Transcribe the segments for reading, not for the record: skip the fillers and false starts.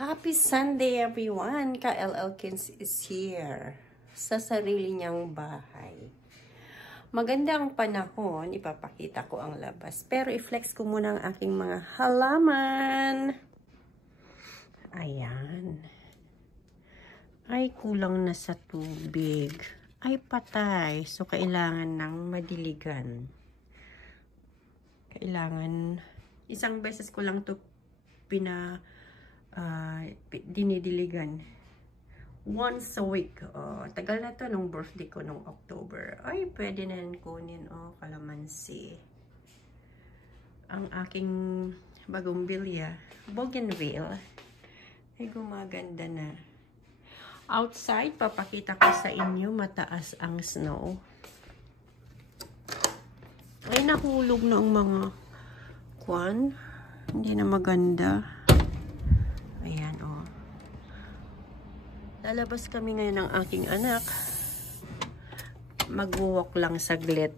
Happy Sunday everyone! Ka-L Elkins is here sa sarili niyang bahay. Maganda ang panahon, ipapakita ko ang labas. Pero i-flex ko muna ang aking mga halaman. Ayan. Ay, kulang na sa tubig. Ay, patay. So, kailangan ng madiligan. Kailangan, isang beses ko lang to dinidiligan. Once a week. Tagal na to nung birthday ko nung October. Ay, pwede na yan kunin. Kalamansi. Ang aking bagong bilya, bougainville, ay gumaganda na. Outside, papakita ko sa inyo, mataas ang snow. Ay, nahulog na ang mga kwan. Hindi na maganda. Ayan, lalabas kami ngayon ng aking anak. Mag-walk lang saglit.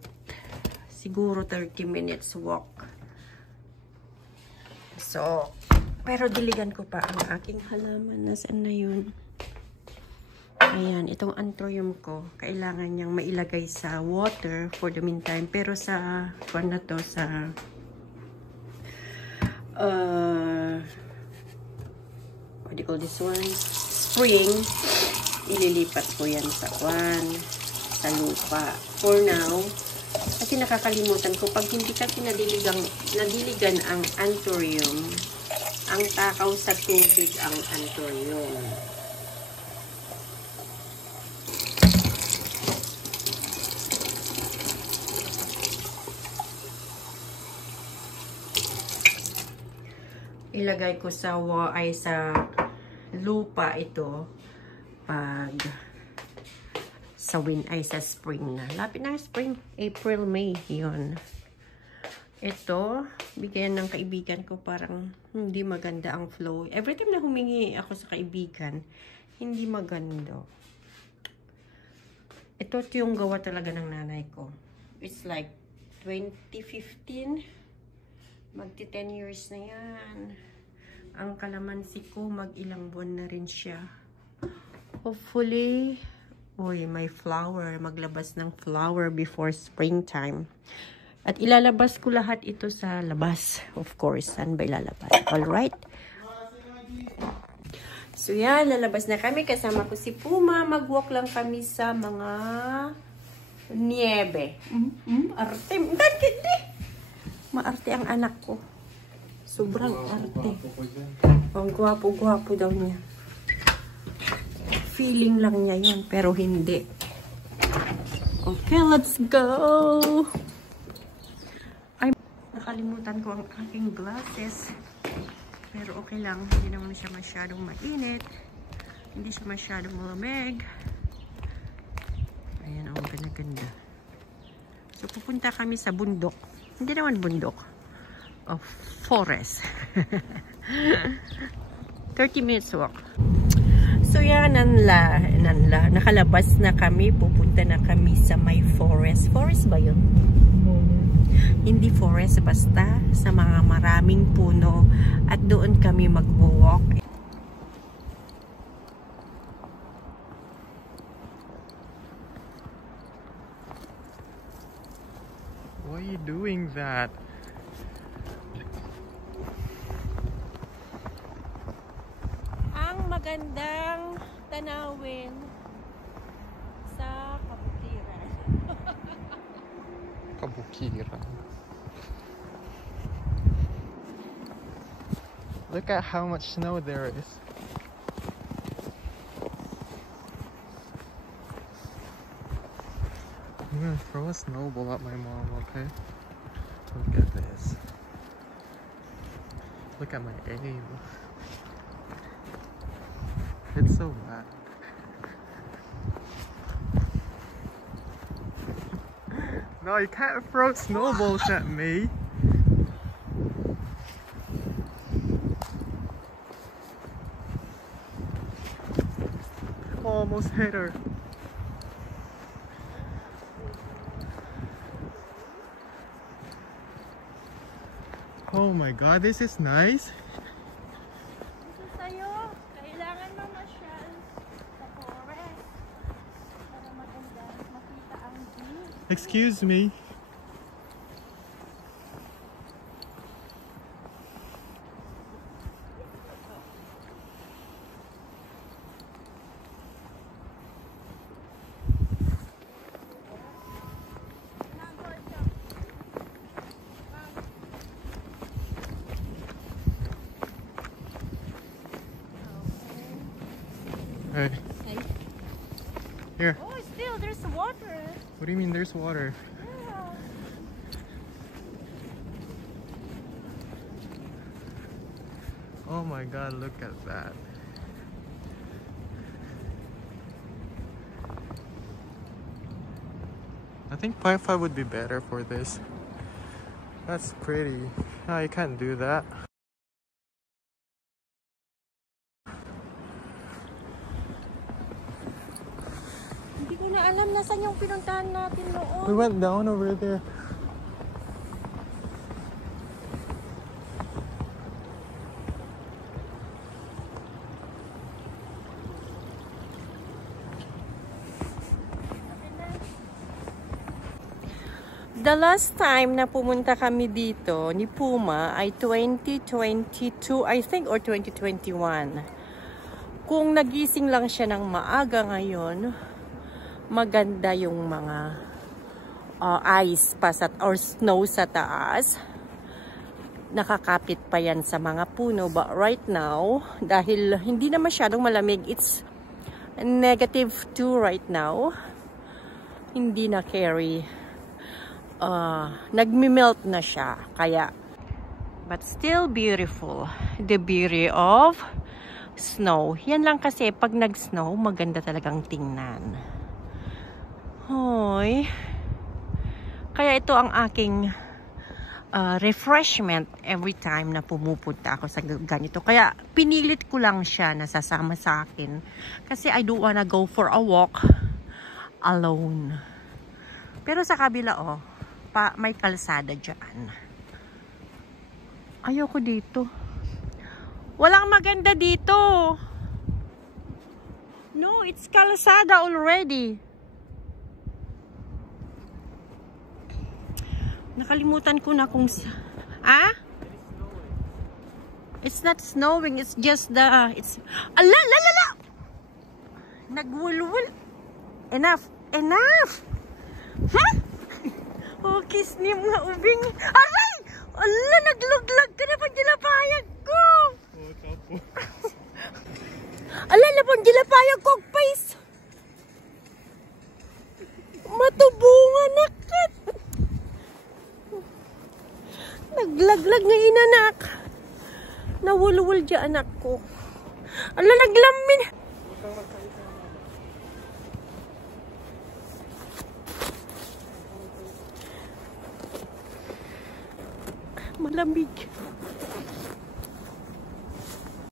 Siguro 30 minutes walk. So, pero diligan ko pa ang aking halaman. Nasaan na yun? Ayan, itong anthurium ko, kailangan niyang mailagay sa water for the meantime. Pero sa, kwan na to, sa what do you call this one? Spring. Ililipat ko yan sa kwan, sa lupa. For now, kasi nakakalimutan ko, pag hindi kasi nadiligan ang anthurium, ang takaw sa tubig ang anthurium. Ilagay ko sa lupa ito pag sa spring na. Lapit na spring, April, May, yun. Ito, bigyan ng kaibigan ko, parang hindi maganda ang flow. Every time na humingi ako sa kaibigan, hindi maganda. Ito yung gawa talaga ng nanay ko. It's like 2015. Magti 10 years na yan. Ang kalamansi ko, mag-ilang buwan na rin siya. Hopefully, may flower. Maglabas ng flower before springtime. At ilalabas ko lahat ito sa labas. Of course, saan ba ilalabas? Alright? So yan, lalabas na kami. Kasama ko si Puma. Mag-walk lang kami sa mga niebe. Arte. Hindi. Maarte ang anak ko. Sobrang arte. Ang gwapo-gwapo daw niya. Feeling lang niya yun, pero hindi. Okay, let's go! Ay, nakalimutan ko ang aking glasses. Pero okay lang, hindi naman siya masyadong mainit. Hindi siya masyadong malamig. Ayan, ang ganda-ganda. So, pupunta kami sa bundok. Hindi naman bundok. Forest. 30 minutes walk. So yan, nakalabas na kami. Pupunta na kami sa may forest. Forest ba yun? Hindi forest, basta sa mga maraming puno. At doon kami mag-walk. Why are you doing that? Ang magandang tanawin sa Kabukiran. Kabukiran. Look at how much snow there is. I'm gonna throw a snowball at my mom, okay? Look at this. Look at my aim. It's so bad. No, you can't throw snowballs at me. Almost hit her. Oh my god, this is nice. Ito sa'yo. Excuse me. Hey. Hey. Here. Oh, still there's water. What do you mean there's water? Yeah. Oh my god, look at that. I think Wi-Fi would be better for this. That's pretty. No, you can't do that. Hindi ko na alam nasan yung pinuntahan natin noon. We went down over there. The last time na pumunta kami dito ni Puma ay 2022, I think, or 2021. Kung nagising lang siya ng maaga ngayon, maganda yung mga ice pa or snow sa taas. Nakakapit pa yan sa mga puno. But right now, dahil hindi na masyadong malamig, it's -2 right now. Hindi na carry. Nagmi-melt na siya. Kaya, but still beautiful. The beauty of snow. Yan lang kasi, pag nag-snow, maganda talagang tingnan. Hoy. Kaya ito ang aking refreshment every time na pumupunta ako sa ganito. Kaya pinilit ko lang siya na sasama sa akin. Kasi I don't wanna go for a walk alone. Pero sa kabila, may kalsada dyan. Ayoko dito. Walang maganda dito. No, it's kalsada already. Nakalimutan ko na kung It's not snowing, it's just it's ala. Nagwulwul. Enough. Huh? Oh, kiss ni mga ubing. Aray! Ala, nagluglag ka na pang dilapayag ko. Oh, tapo. Ala, na pang dilapayag ko, face. Matubungan na kat. Naglaglag nga inanak. Nawulwul dyan anak ko. Ala, naglamin. Malamig.